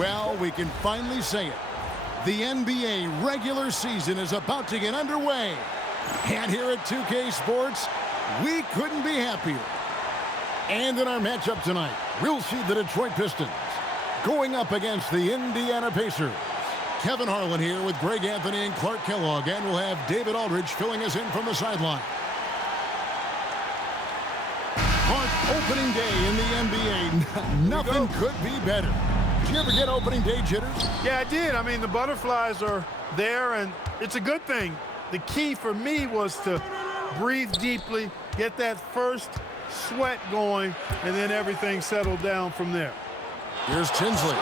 Well, we can finally say it. The NBA regular season is about to get underway. And here at 2K Sports, we couldn't be happier. And in our matchup tonight, we'll see the Detroit Pistons going up against the Indiana Pacers. Kevin Harlan here with Greg Anthony and Clark Kellogg, and we'll have David Aldridge filling us in from the sideline. Clark, opening day in the NBA. Nothing could be better. Did you ever get opening day jitters? Yeah, I did. I mean, the butterflies are there, and it's a good thing. The key for me was to breathe deeply, get that first sweat going, and then everything settled down from there. Here's Tinsley.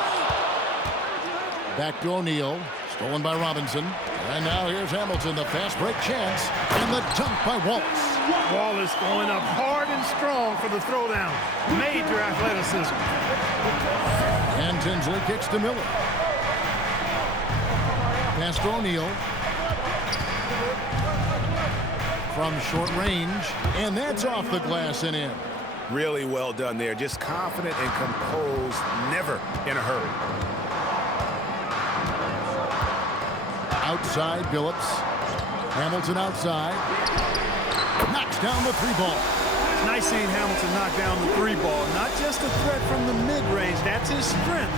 Back to O'Neal. Stolen by Robinson. And now here's Hamilton, the fast break chance. And the dunk by Wallace. Wallace going up hard and strong for the throwdown. Major athleticism. And Tinsley kicks to Miller. Pass to O'Neal. From short range. And that's off the glass and in. Really well done there. Just confident and composed. Never in a hurry. Outside, Billups. Hamilton outside. Knocks down the three ball. It's nice seeing Hamilton knock down the three ball. Not just a threat from the mid-range. That's his strength.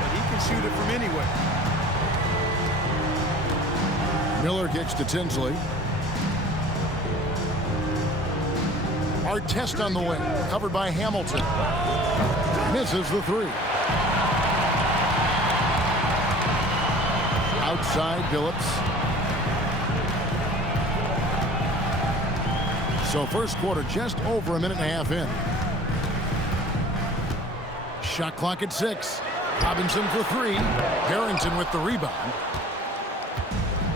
But he can shoot it from anywhere. Miller kicks to Tinsley. Artest on the wing. Covered by Hamilton. Misses the three. Outside, Billups. So first quarter just over a minute and a half in. Shot clock at 6. Robinson for 3. Harrington with the rebound.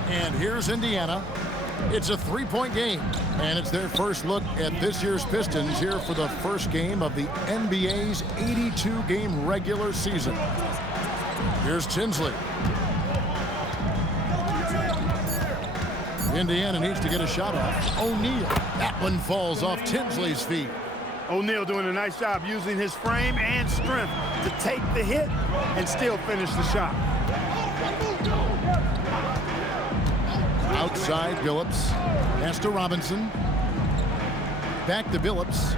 And here's Indiana. It's a three-point game. And it's their first look at this year's Pistons here for the first game of the NBA's 82-game regular season. Here's Tinsley. Indiana needs to get a shot off. O'Neal. That one falls off Tinsley's feet. O'Neal doing a nice job using his frame and strength to take the hit and still finish the shot. Outside, Billups. Pass to Robinson. Back to Billups.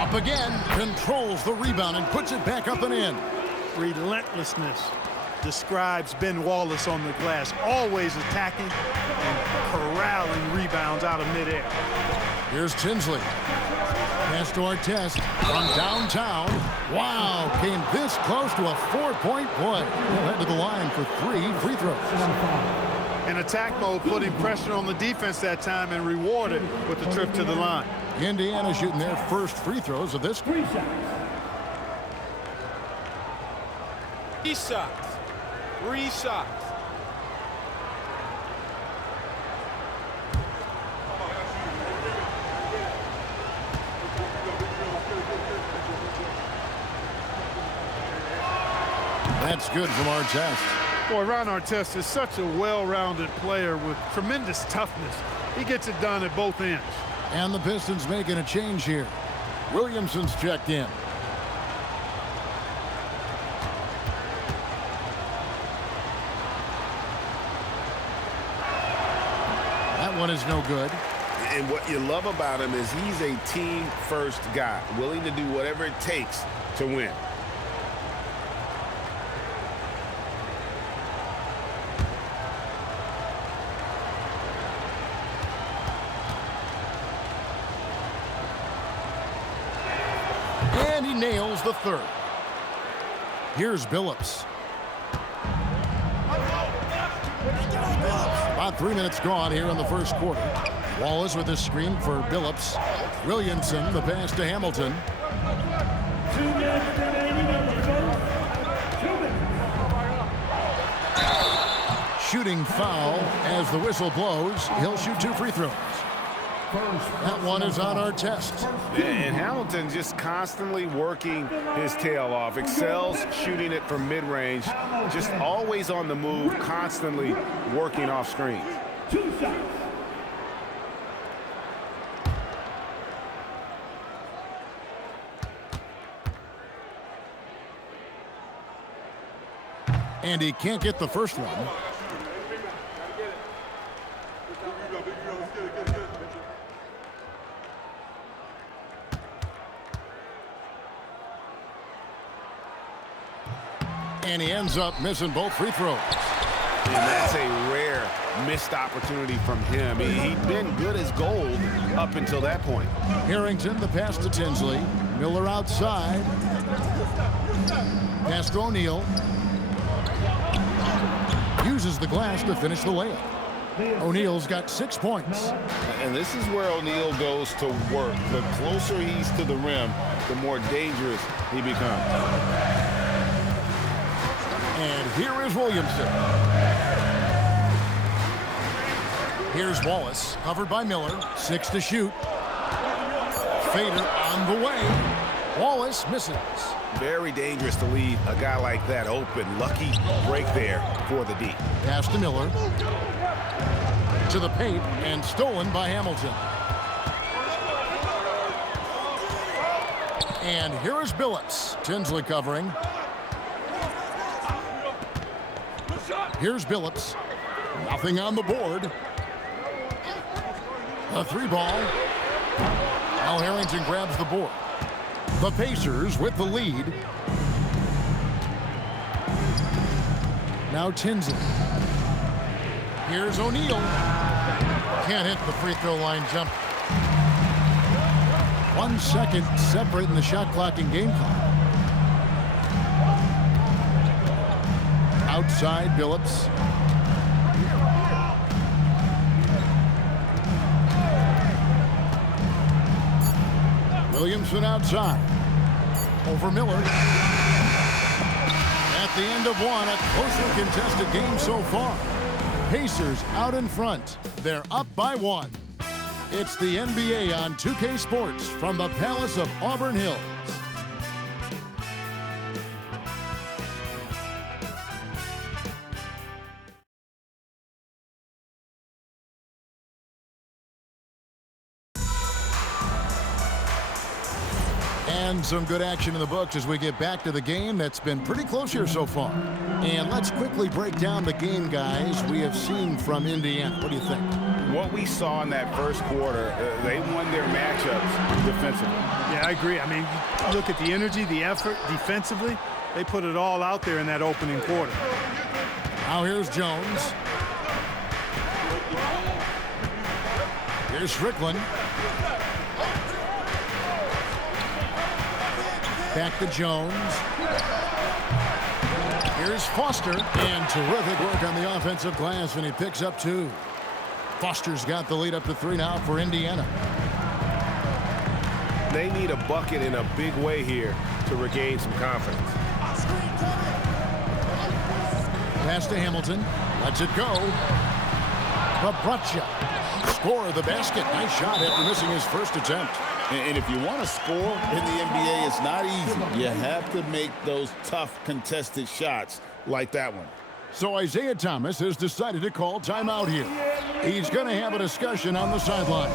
Up again. Controls the rebound and puts it back up and in. Relentlessness describes Ben Wallace on the glass, always attacking and corralling rebounds out of midair. Here's Tinsley. Pass to Artest from downtown. Wow, came this close to a 4-point play. He'll head to the line for 3 free throws. In attack mode, putting pressure on the defense that time and rewarded with the trip to the line. Indiana shooting their first free throws of this. 3 shots. 3 shots. 3 shots. That's good from Artest. Boy, Ron Artest is such a well-rounded player with tremendous toughness. He gets it done at both ends. And the Pistons making a change here. Williamson's checked in. That one is no good. And what you love about him is he's a team-first guy, willing to do whatever it takes to win. And he nails the third. Here's Billups. About 3 minutes gone here in the first quarter. Wallace with a screen for Billups. Williamson, the pass to Hamilton. 2 minutes remaining on the first. 2 minutes. Shooting foul as the whistle blows. He'll shoot 2 free throws. That one is on Artest. And Hamilton just constantly working his tail off. Excels shooting it from mid-range. Just always on the move, constantly working off screens. 2 shots. And he can't get the first one. And he ends up missing both free throws. And that's a rare missed opportunity from him. He'd been good as gold up until that point. Harrington, the pass to Tinsley. Miller outside. Pass to O'Neal. Uses the glass to finish the layup. O'Neal's got 6 points. And this is where O'Neal goes to work. The closer he's to the rim, the more dangerous he becomes. And here is Williamson. Here's Wallace, covered by Miller. 6 to shoot. Fader on the way. Wallace misses. Very dangerous to leave a guy like that open. Lucky break there for the D. Pass to Miller. To the paint and stolen by Hamilton. And here is Billups. Tinsley covering. Here's Billups. Nothing on the board. A 3-ball. Al Harrington grabs the board. The Pacers with the lead. Now Tinsley. Here's O'Neal. Can't hit the free throw line jump. 1 second separating the shot clock and game clock. Outside Billups. Williamson outside. Over Miller. At the end of one, a closely contested game so far. Pacers out in front. They're up by 1. It's the NBA on 2K Sports from the Palace of Auburn Hills. And some good action in the books as we get back to the game that's been pretty close here so far. And let's quickly break down the game, guys, we have seen from Indiana. What do you think? What we saw in that first quarter, they won their matchups defensively. Yeah, I agree. I mean, look at the energy, the effort defensively. They put it all out there in that opening quarter. Now here's Jones. Here's Strickland. Back to Jones. Here's Foster. And terrific work on the offensive glass, and he picks up 2. Foster's got the lead up to 3 now for Indiana. They need a bucket in a big way here to regain some confidence. Pass to Hamilton. Lets it go. Babracha. Score of the basket. Nice shot after missing his first attempt. And if you want to score in the NBA, it's not easy. You have to make those tough contested shots like that one. So Isaiah Thomas has decided to call timeout here. He's going to have a discussion on the sideline.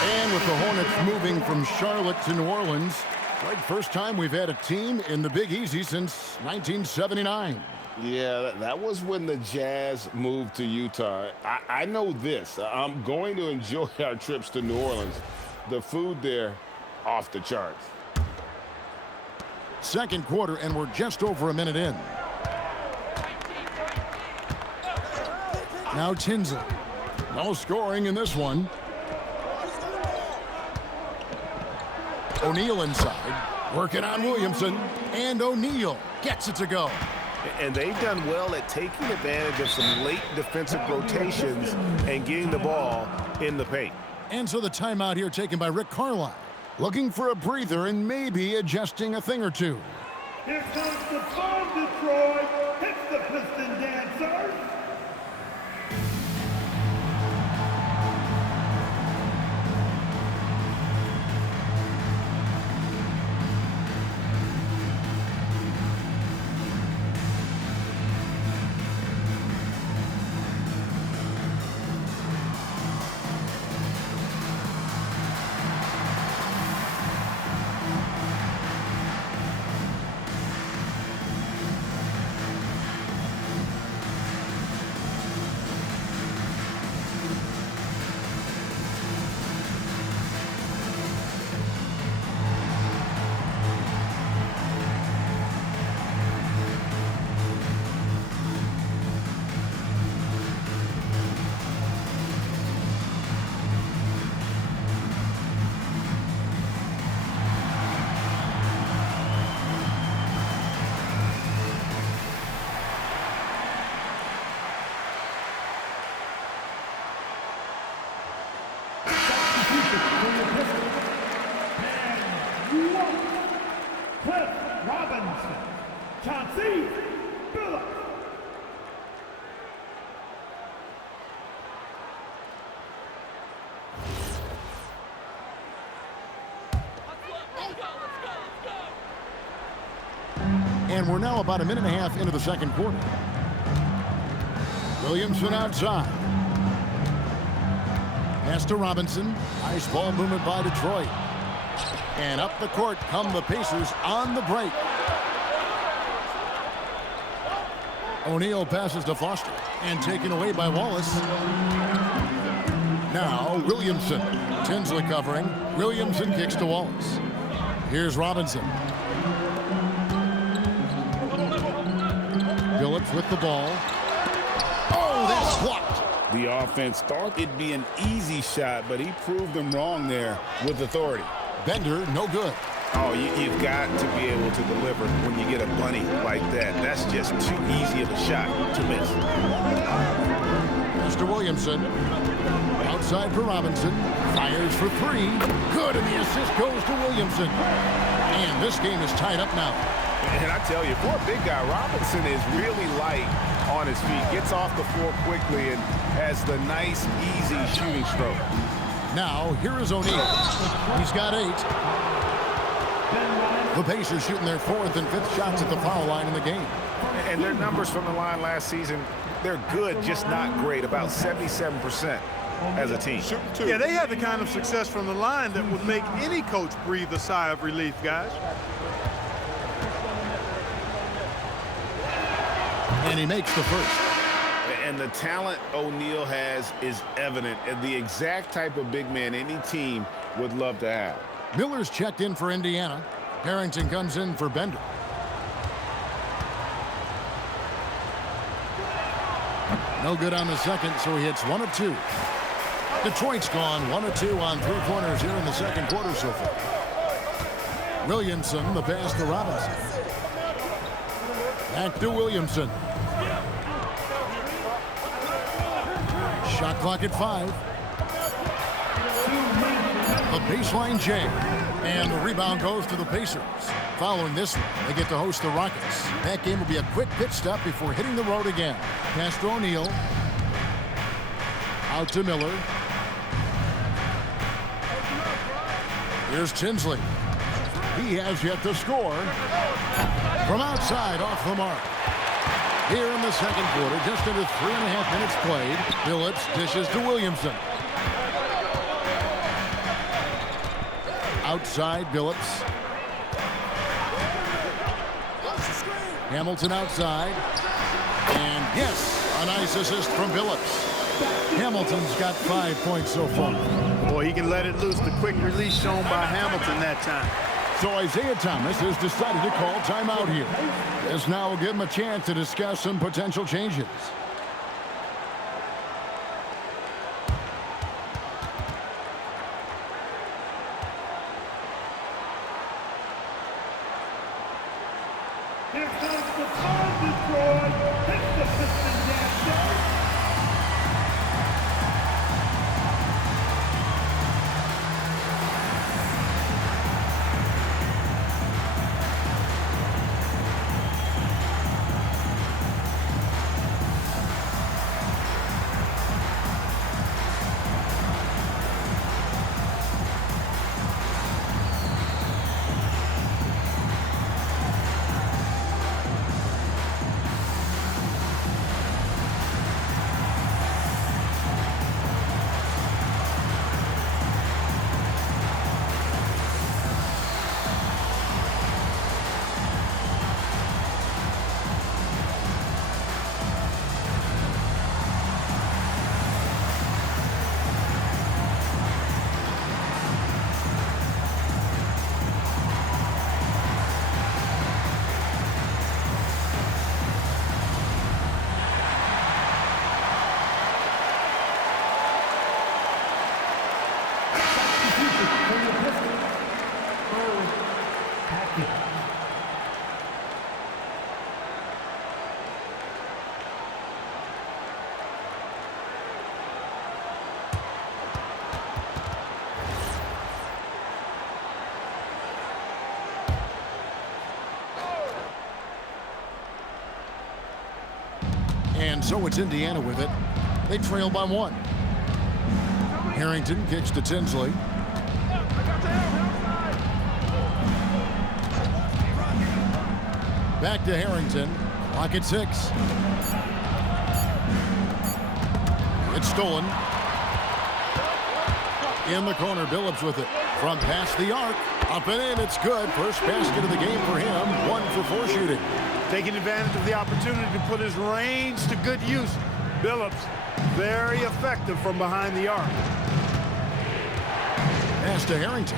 And with the Hornets moving from Charlotte to New Orleans, right, first time we've had a team in the Big Easy since 1979. Yeah, that was when the Jazz moved to Utah. I know this. I'm going to enjoy our trips to New Orleans. The food there, off the charts. Second quarter, and we're just over a minute in. Now Tinsley. No scoring in this one. O'Neal inside. Working on Williamson. And O'Neal gets it to go. And they've done well at taking advantage of some late defensive rotations and getting the ball in the paint. And so the timeout here taken by Rick Carlisle. Looking for a breather and maybe adjusting a thing or two. Here comes the bomb, Detroit. It's the Piston Dancers. And we're now about a minute and a half into the second quarter. Williamson outside. Pass to Robinson. Nice ball movement by Detroit. And up the court come the Pacers on the break. O'Neal passes to Foster. And taken away by Wallace. Now Williamson. Tinsley covering. Williamson kicks to Wallace. Here's Robinson. Phillips with the ball. Oh, that's blocked. The offense thought it'd be an easy shot, but he proved them wrong there with authority. Bender, no good. Oh, you've got to be able to deliver when you get a bunny like that. That's just too easy of a shot to miss. Mr. Williamson. Outside for Robinson. Fires for three. Good, and the assist goes to Williamson. And this game is tied up now. And I tell you, for a big guy, Robinson is really light on his feet. Gets off the floor quickly and has the nice, easy shooting stroke. Now, here is O'Neal. He's got 8. The Pacers shooting their 4th and 5th shots at the foul line in the game. And their numbers from the line last season, they're good, just not great. About 77% as a team. Yeah, they had the kind of success from the line that would make any coach breathe a sigh of relief, guys. And he makes the first. And the talent O'Neal has is evident, and the exact type of big man any team would love to have. Miller's checked in for Indiana. Harrington comes in for Bender. No good on the second, so he hits 1 of 2. Detroit's gone 1 of 2 on 3 pointers here in the second quarter so far. Williamson, the pass to Robinson. Back to Williamson. Shot clock at 5. The baseline jam. And the rebound goes to the Pacers. Following this one, they get to host the Rockets. That game will be a quick pit stop before hitting the road again. Pass to O'Neal. Out to Miller. Here's Tinsley. He has yet to score. From outside, off the mark. Here in the second quarter, just under 3.5 minutes played, Phillips dishes to Williamson. Outside, Phillips. Hamilton outside. And yes, a nice assist from Phillips. Hamilton's got 5 points so far. Boy, he can let it loose. The quick release shown by Hamilton that time. So Isaiah Thomas has decided to call timeout here. This now will give him a chance to discuss some potential changes. Here comes the bomb Detroit. Hits the Pistons down. And so it's Indiana with it. They trail by 1. Harrington kicks to Tinsley. Back to Harrington. Clock at 6. It's stolen. In the corner, Billups with it. From past the arc. Up and in, it's good. First basket of the game for him. 1 for 4 shooting. Taking advantage of the opportunity to put his range to good use. Billups, very effective from behind the arc. Pass to Harrington.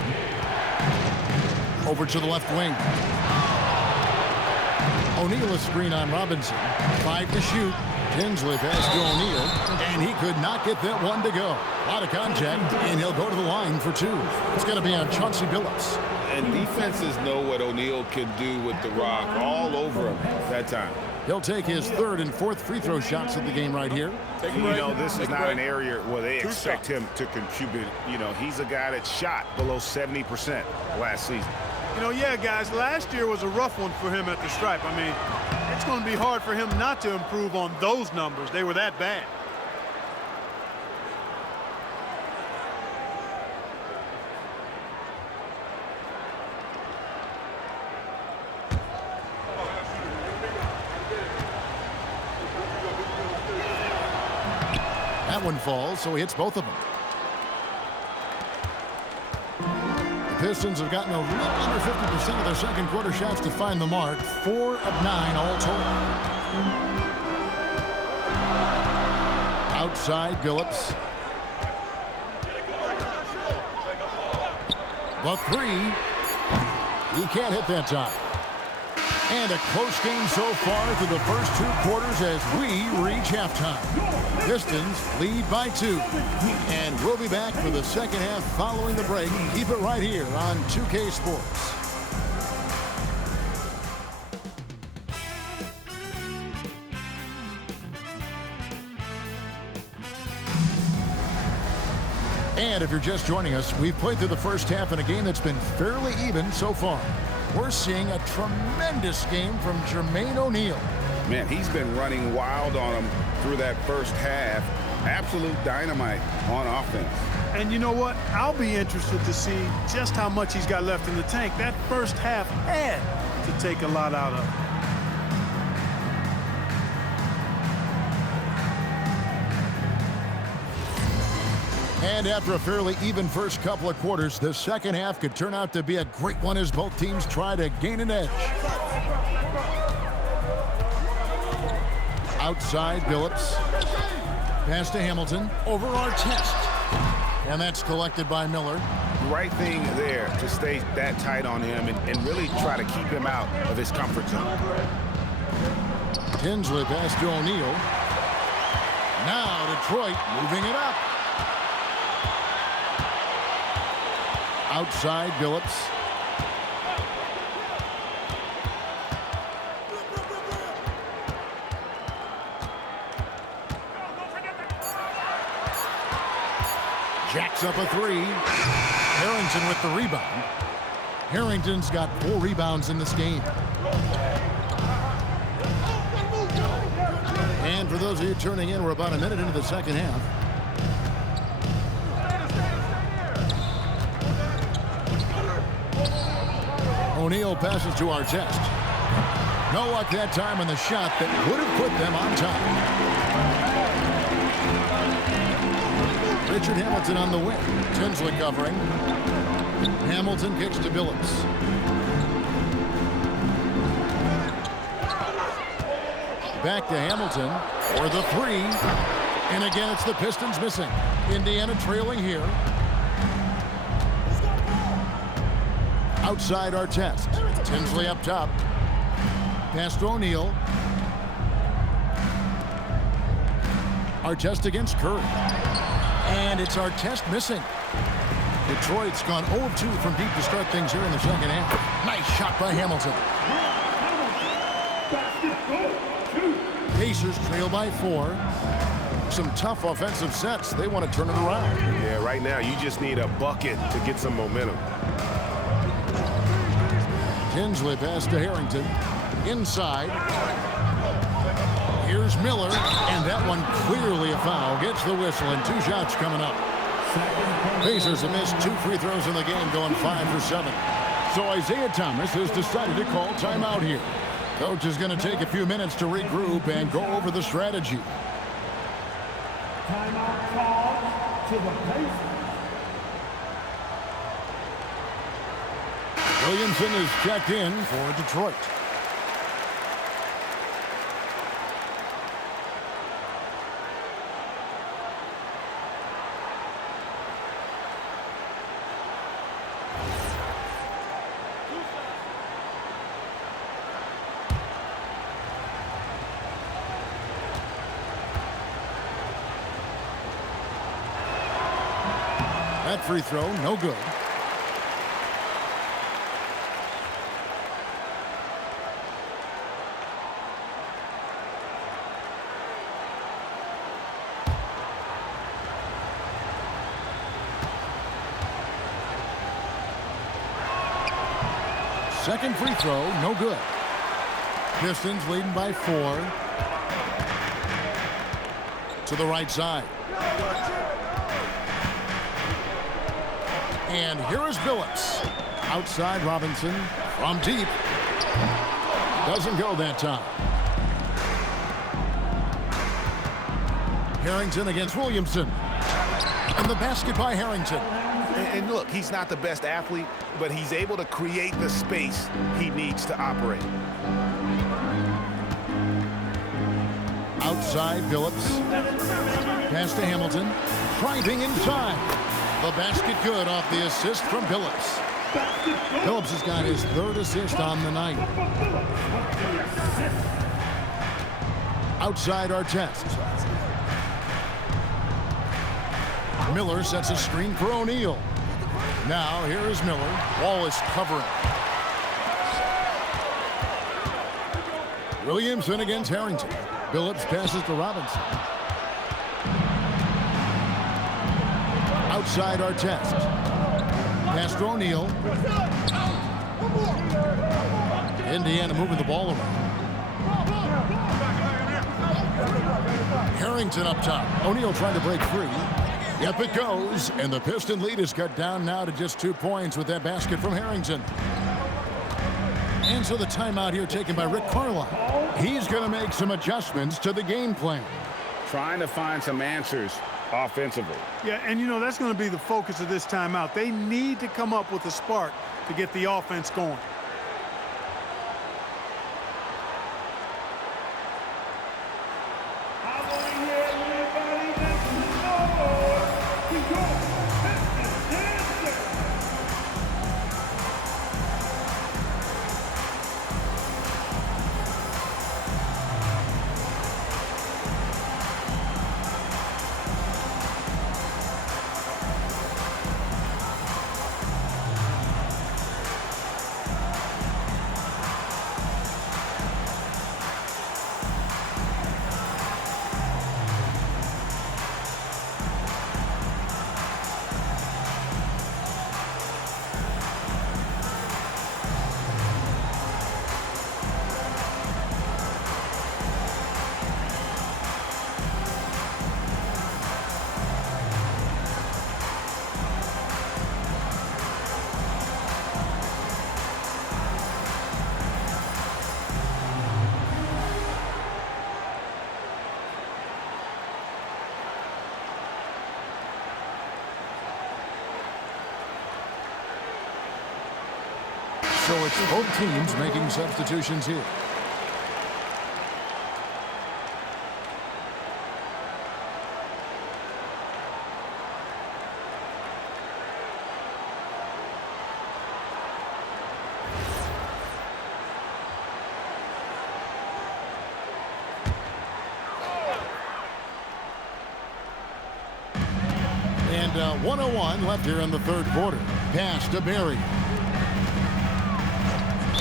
Over to the left wing. O'Neal a screen on Robinson. 5 to shoot. Tinsley pass to O'Neal, and he could not get that one to go. A lot of contact, and he'll go to the line for 2. It's going to be on Chauncey Billups. And defenses know what O'Neal can do with the rock all over him that time. He'll take his 3rd and 4th free throw shots of the game right here. You know, this is not an area where they expect him to contribute. You know, he's a guy that shot below 70% last season. You know, yeah, guys, last year was a rough one for him at the stripe. I mean, it's going to be hard for him not to improve on those numbers. They were that bad. That one falls, so he hits both of them. The Pistons have gotten a little under 50% of their second quarter shots to find the mark. 4 of 9 all told. Outside, Billups. The 3. He can't hit that time. And a close game so far through the first 2 quarters as we reach halftime. Pistons lead by 2. And we'll be back for the second half following the break. Keep it right here on 2K Sports. And if you're just joining us, we've played through the first half in a game that's been fairly even so far. We're seeing a tremendous game from Jermaine O'Neal. Man, he's been running wild on him through that first half. Absolute dynamite on offense. And you know what? I'll be interested to see just how much he's got left in the tank. That first half had to take a lot out of him. And after a fairly even first couple of quarters, the second half could turn out to be a great one as both teams try to gain an edge. Outside, Billups. Pass to Hamilton. Over Artest. And that's collected by Miller. Right thing there to stay that tight on him and really try to keep him out of his comfort zone. Tinsley pass to O'Neal. Now Detroit moving it up. Outside Billups. Jacks up a three. Harrington with the rebound. Harrington's got 4 rebounds in this game. And for those of you turning in, we're about a minute into the second half. O'Neal passes to Artest. No luck that time on the shot that would have put them on top. Richard Hamilton on the wing. Tinsley covering. Hamilton kicks to Billups. Back to Hamilton for the 3. And again, it's the Pistons missing. Indiana trailing here. Outside Artest. Tinsley up top. Pass to O'Neal. Artest against Curry. And it's Artest missing. Detroit's gone 0 of 2 from deep to start things here in the second half. Nice shot by Hamilton. Pacers trail by 4. Some tough offensive sets. They want to turn it around. Yeah, right now you just need a bucket to get some momentum. Tinsley pass to Harrington. Inside. Here's Miller, and that one clearly a foul. Gets the whistle, and 2 shots coming up. Pacers have missed 2 free throws in the game, going 5 for 7. So Isaiah Thomas has decided to call timeout here. Coach is going to take a few minutes to regroup and go over the strategy. Timeout call to the Pacers. Williamson is checked in for Detroit. That free throw, no good. Second free throw, no good. Pistons leading by 4. To the right side. And here is Billups. Outside Robinson from deep. Doesn't go that time. Harrington against Williamson. And the basket by Harrington. And look, he's not the best athlete, but he's able to create the space he needs to operate. Outside Billups. Pass to Hamilton. Driving inside. The basket good off the assist from Billups. Billups has got his 3rd assist on the night. Outside Artest. Miller sets a screen for O'Neal. Now here is Miller. Wallace covering. Williamson against Harrington. Billups passes to Robinson. Outside Artest. Pass to O'Neal. Indiana moving the ball around. Harrington up top. O'Neal trying to break free. Yep, it goes. And the Piston lead is cut down now to just 2 points with that basket from Harrington. And so the timeout here taken by Rick Carlisle. He's going to make some adjustments to the game plan. Trying to find some answers offensively. Yeah, and you know, that's going to be the focus of this timeout. They need to come up with a spark to get the offense going. I want to hear everybody make some noise to your So it's both teams making substitutions here. And 1:01 left here in the third quarter. Pass to Barry.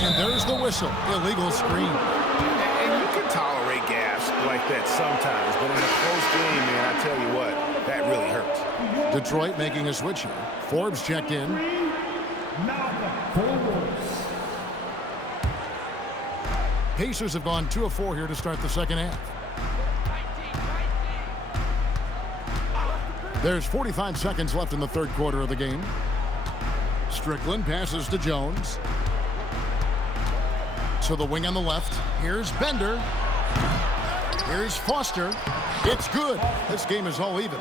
And there's the whistle. Illegal screen. And you can tolerate gaps like that sometimes, but in a close game, man, I tell you what, that really hurts. Detroit making a switch here. Forbes checked in. Pacers have gone 2 of 4 here to start the second half. There's 45 seconds left in the third quarter of the game. Strickland passes to Jones. To the wing on the left. Here's Bender. Here's Foster. It's good. This game is all even.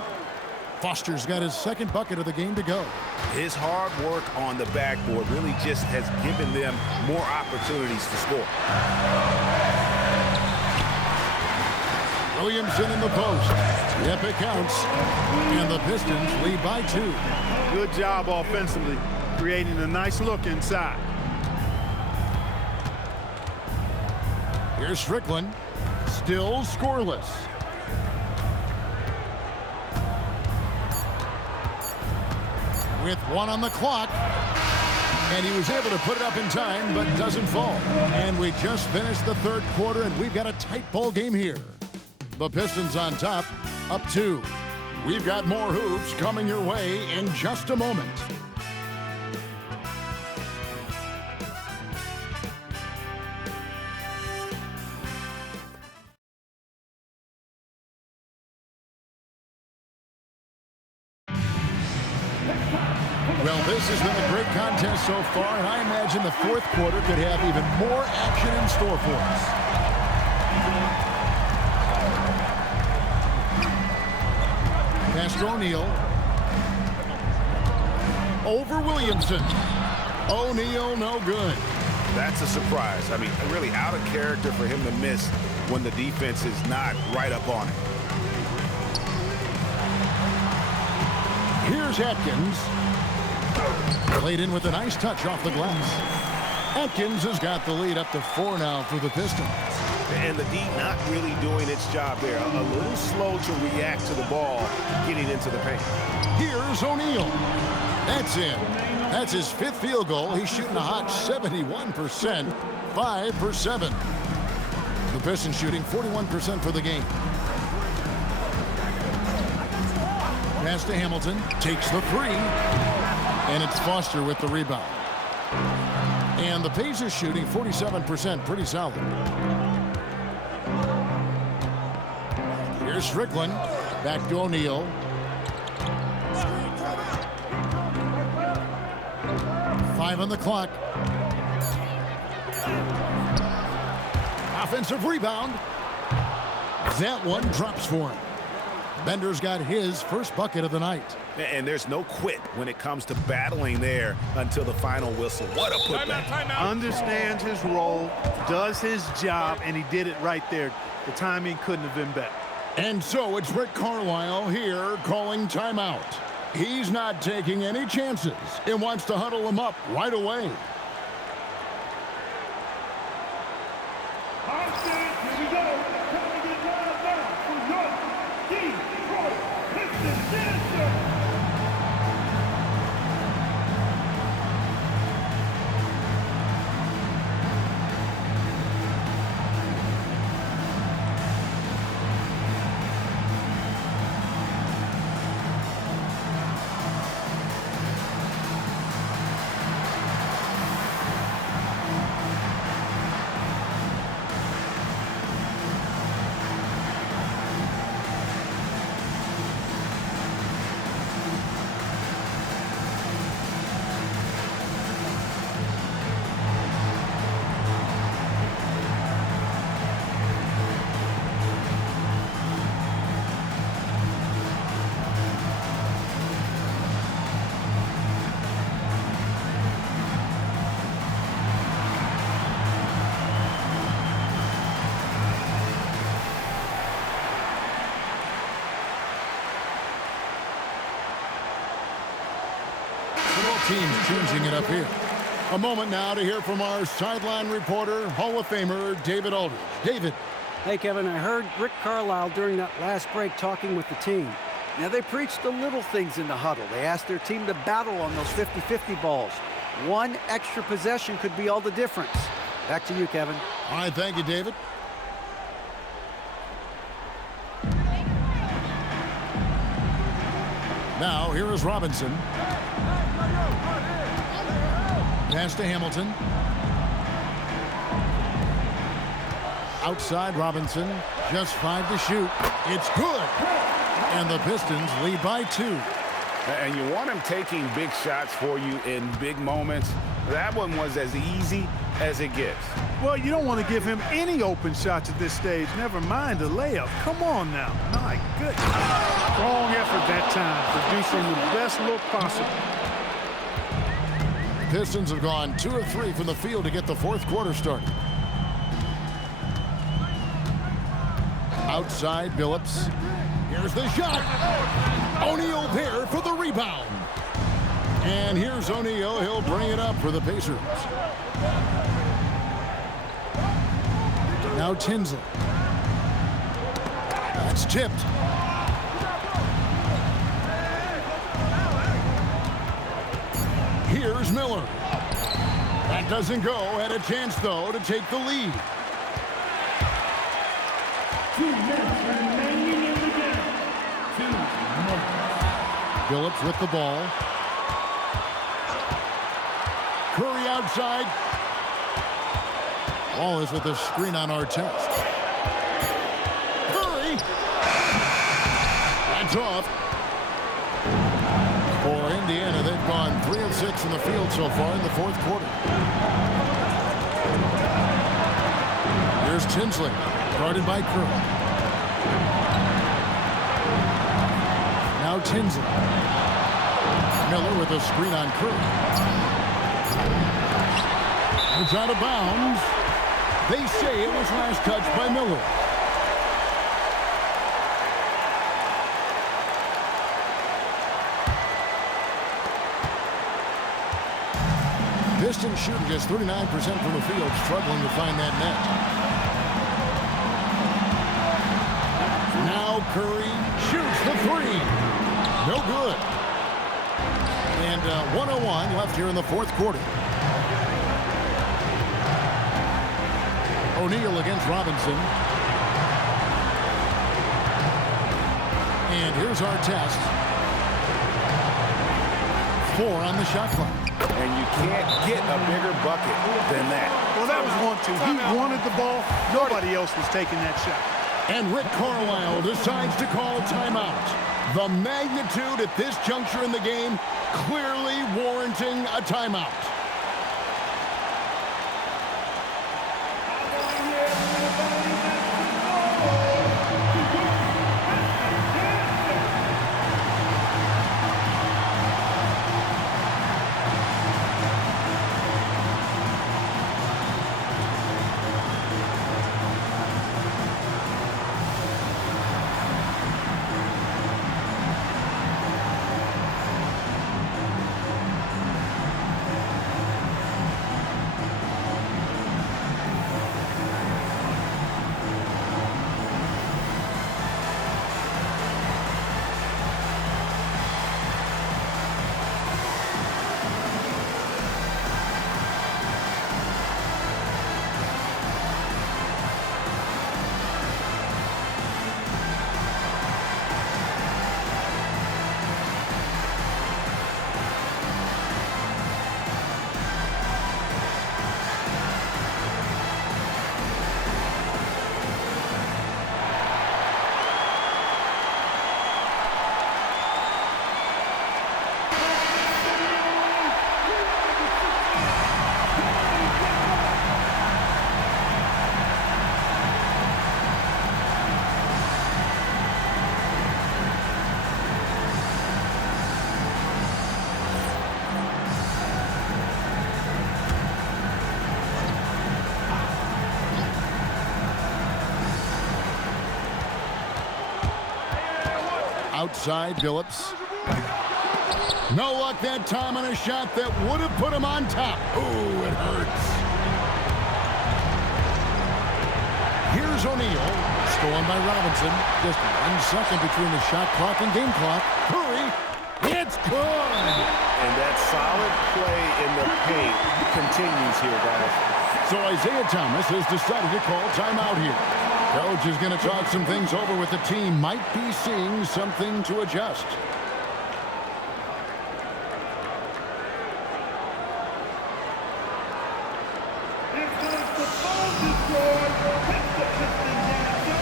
Foster's got his second bucket of the game to go. His hard work on the backboard really just has given them more opportunities to score. Williamson in the post. Yep, it counts. And the Pistons lead by 2. Good job offensively, creating a nice look inside. Here's Strickland. Still scoreless. With 1 on the clock. And he was able to put it up in time, but doesn't fall. And we just finished the third quarter, and we've got a tight ball game here. The Pistons on top, up 2. We've got more hoops coming your way in just a moment. Well, this has been a great contest so far, and I imagine the fourth quarter could have even more action in store for us. Pass to O'Neal. Over Williamson. O'Neal, no good. That's a surprise. I mean, really out of character for him to miss when the defense is not right up on it. Here's Atkins. Played in with a nice touch off the glass. Atkins has got the lead up to 4 now for the Pistons. And the D not really doing its job there. A little slow to react to the ball getting into the paint. Here's O'Neal. That's in. That's his 5th field goal. He's shooting a hot 71%, 5 for 7. The Pistons shooting 41% for the game. Pass to Hamilton. Takes the 3. And it's Foster with the rebound. And the Pacers shooting 47%, pretty solid. Here's Strickland. Back to O'Neal. Five on the clock. Offensive rebound. That one drops for him. Bender's got his first bucket of the night. And there's no quit when it comes to battling there until the final whistle. What a putback. Understands his role, does his job, and he did it right there. The timing couldn't have been better. And so it's Rick Carlisle here calling timeout. He's not taking any chances and wants to huddle him up right away. Here we go. Coming in live now for your Detroit Pistons dancer. Both teams changing it up here. A moment now to hear from our sideline reporter, Hall of Famer David Aldridge. David. Hey, Kevin, I heard Rick Carlisle during that last break talking with the team. Now, they preached the little things in the huddle. They asked their team to battle on those 50-50 balls. One extra possession could be all the difference. Back to you, Kevin. All right, thank you, David. Now, here is Robinson. Pass to Hamilton. Outside Robinson. Just 5 to shoot. It's good. And the Pistons lead by 2. And you want him taking big shots for you in big moments. That one was as easy as it gets. Well, you don't want to give him any open shots at this stage. Never mind a layup. Come on now. My goodness. Strong effort that time, producing the best look possible. Pistons have gone 2 of 3 from the field to get the fourth quarter started. Outside Billups. Here's the shot. O'Neal there for the rebound. And here's O'Neal. He'll bring it up for the Pacers. Now Tinsley. That's tipped. Here's Miller. That doesn't go. Had a chance, though, to take the lead. 2 minutes remaining in the game. 2 minutes. Billups with the ball. Curry outside. Wallace with a screen on Artest. Curry. That's off. For Indiana, they've gone 3 of 6 in the field so far in the fourth quarter. Here's Tinsley, guarded by Curry. Now Tinsley. Miller with a screen on Curry. It's out of bounds. They say it was last touched by Miller. Pistons shooting just 39% from the field, struggling to find that net. Now Curry shoots the 3. No good. And 1:01 left here in the fourth quarter. O'Neal against Robinson. And here's Artest. 4 on the shot clock. And you can't get a bigger bucket than that. Well, that was 1-2. He wanted the ball. Nobody else was taking that shot. And Rick Carlisle decides to call timeout. The magnitude at this juncture in the game clearly warranting a timeout. Outside Billups. No luck that time on a shot that would have put him on top. Ooh, it hurts. Here's O'Neal. Stolen by Robinson. Just 1 second between the shot clock and game clock. Curry. It's good. And that solid play in the paint continues here, guys. So Isaiah Thomas has decided to call timeout here. Coach is going to talk some things over with the team. Might be seeing something to adjust. Here comes the ball destroyed. Hits the Pistons answer.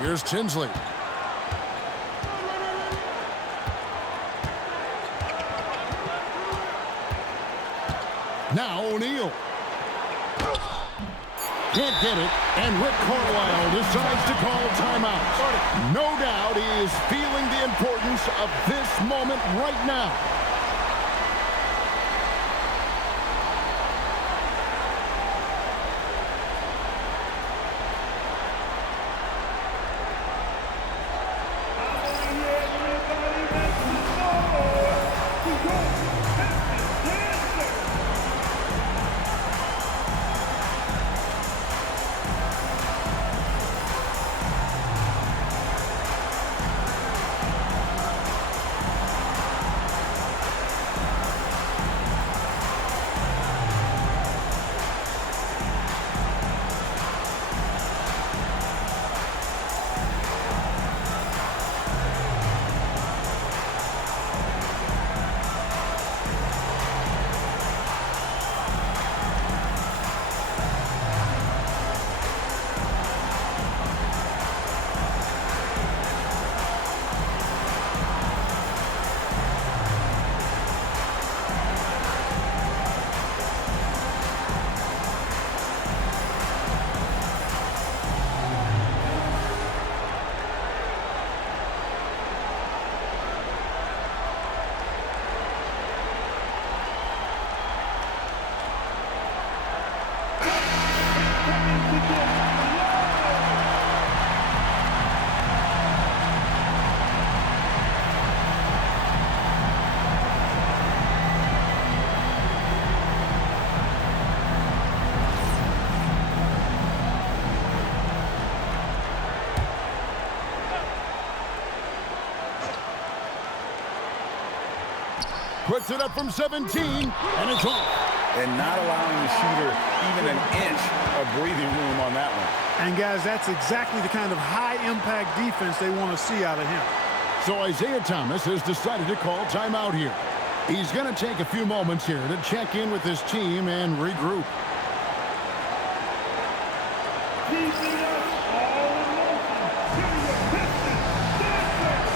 Here's Tinsley. Now O'Neal. Can't get it, and Rick Carlisle decides to call timeout. No doubt he is feeling the importance of this moment right now. Puts it up from 17, and it's off. And not allowing the shooter even an inch of breathing room on that one. And, guys, that's exactly the kind of high-impact defense they want to see out of him. So Isaiah Thomas has decided to call timeout here. He's going to take a few moments here to check in with his team and regroup. Keep it up, all in motion. Here are your Pistons dancers.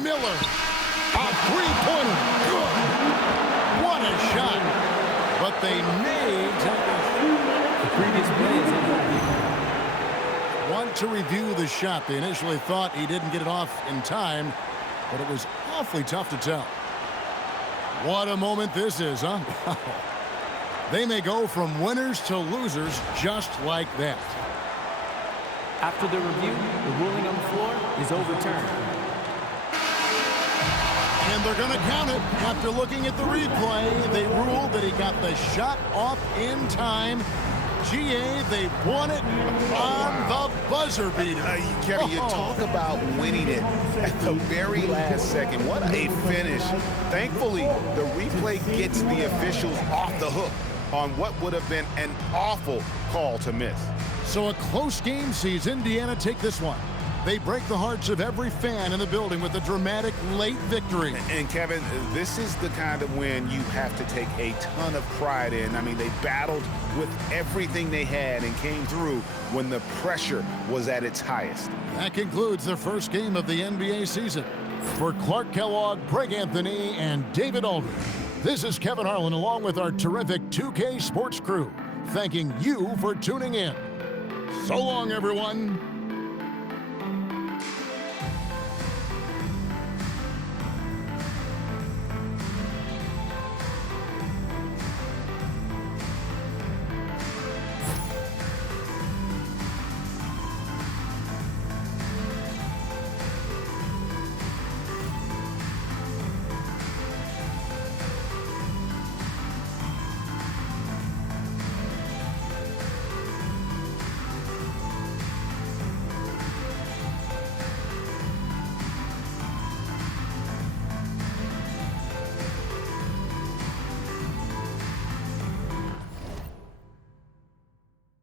Miller. A three-pointer. Good. What a shot. But they may take The previous play is in review. Want to review the shot. They initially thought he didn't get it off in time, but it was awfully tough to tell. What a moment this is, huh? They may go from winners to losers just like that. After the review, the ruling on the floor is overturned. And they're going to count it. After looking at the replay, they ruled that he got the shot off in time. GA, they won it on the buzzer beater. Kevin, you talk about winning it at the very last second. What a finish. Thankfully, the replay gets the officials off the hook on what would have been an awful call to miss. So a close game sees Indiana take this one. They break the hearts of every fan in the building with a dramatic late victory. And Kevin, this is the kind of win you have to take a ton of pride in. I mean, they battled with everything they had and came through when the pressure was at its highest. That concludes the first game of the NBA season. For Clark Kellogg, Greg Anthony, and David Aldridge, this is Kevin Harlan along with our terrific 2K Sports crew, thanking you for tuning in. So long, everyone.